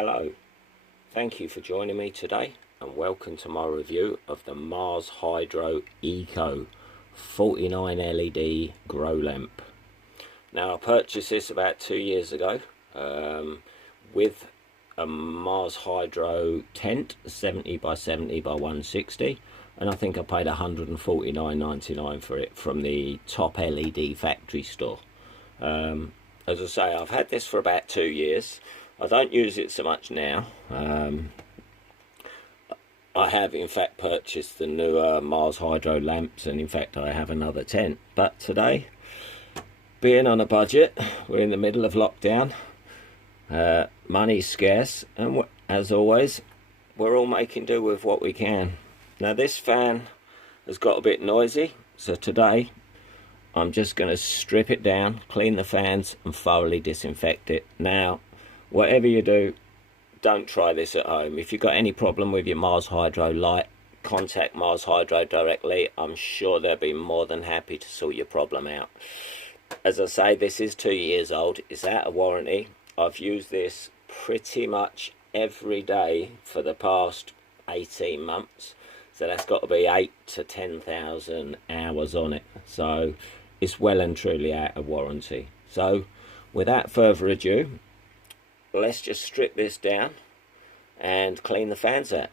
Hello, thank you for joining me today and welcome to my review of the MarsHydro Eco 49 LED grow lamp. Now I purchased this about 2 years ago with a MarsHydro tent 70 by 70 by 160, and I think I paid $149.99 for it from the Top LED factory store. As I say, I've had this for about 2 years. I don't use it so much now. I have in fact purchased the newer MarsHydro lamps, and in fact I have another tent. But today, being on a budget, we're in the middle of lockdown, money's scarce, and as always, we're all making do with what we can. Now this fan has got a bit noisy, so today I'm just going to strip it down, clean the fans and thoroughly disinfect it. Now whatever you do, don't try this at home. If you've got any problem with your MarsHydro light, contact MarsHydro directly. I'm sure they'll be more than happy to sort your problem out. As I say, this is 2 years old. It's out of warranty. I've used this pretty much every day for the past 18 months. So that's got to be 8 to 10,000 hours on it. So it's well and truly out of warranty. So without further ado, let's just strip this down and clean the fans out.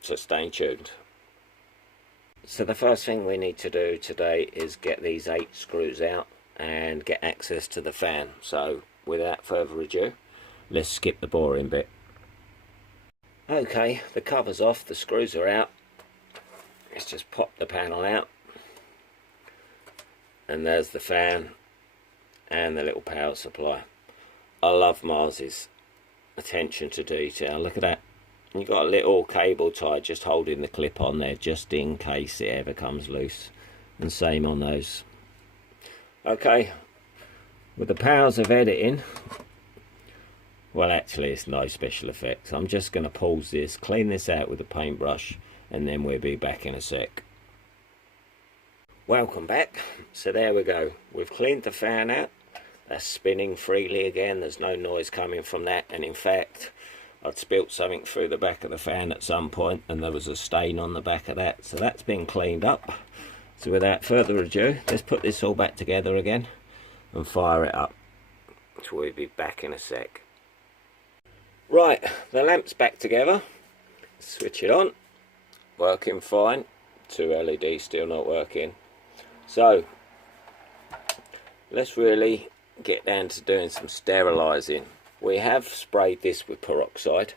So stay tuned. So the first thing we need to do today is get these 8 screws out and get access to the fan. So without further ado, let's skip the boring bit. Okay, the cover's off, the screws are out. Let's just pop the panel out. And there's the fan and the little power supply. I love Mars's attention to detail. Look at that. You've got a little cable tie just holding the clip on there just in case it ever comes loose. And same on those. Okay, with the powers of editing, well actually it's no special effects. I'm just going to pause this, clean this out with a paintbrush, and then we'll be back in a sec. Welcome back. So there we go. We've cleaned the fan out. That's spinning freely again. There's no noise coming from that, and in fact I'd spilt something through the back of the fan at some point and there was a stain on the back of that, so that's been cleaned up. So without further ado, let's put this all back together again and fire it up. So we'll be back in a sec. Right, the lamp's back together. Switch it on. Working fine. 2 LEDs still not working. So let's really get down to doing some sterilising. We have sprayed this with peroxide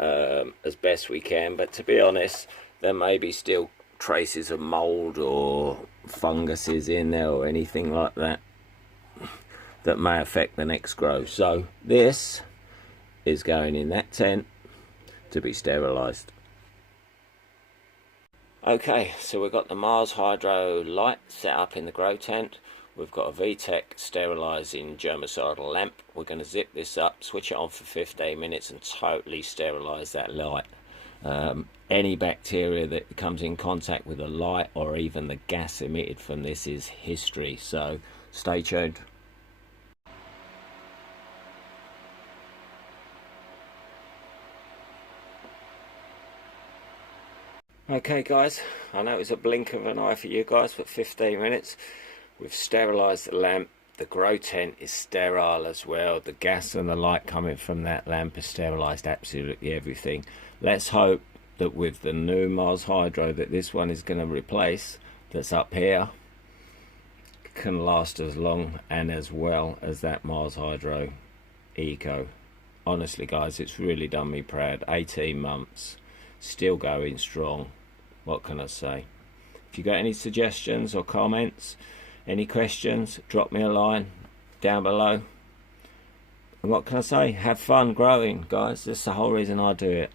as best we can, but to be honest, there may be still traces of mould or funguses in there or anything like that that may affect the next grow. So this is going in that tent to be sterilised. Okay, so we've got the MarsHydro light set up in the grow tent. We've got a VTech sterilising germicidal lamp. We're going to zip this up, switch it on for 15 minutes and totally sterilise that light. Any bacteria that comes in contact with the light or even the gas emitted from this is history, so stay tuned. Okay guys, I know it was a blink of an eye for you guys, but 15 minutes. We've sterilised the lamp. The grow tent is sterile as well. The gas and the light coming from that lamp has sterilised absolutely everything. Let's hope that with the new MarsHydro that this one is going to replace, that's up here, can last as long and as well as that MarsHydro Eco. Honestly guys, it's really done me proud. 18 months, still going strong. What can I say? If you got any suggestions or comments, any questions, drop me a line down below. And what can I say? Have fun growing, guys. That's the whole reason I do it.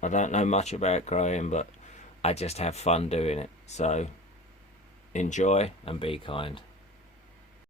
I don't know much about growing, but I just have fun doing it. So enjoy and be kind.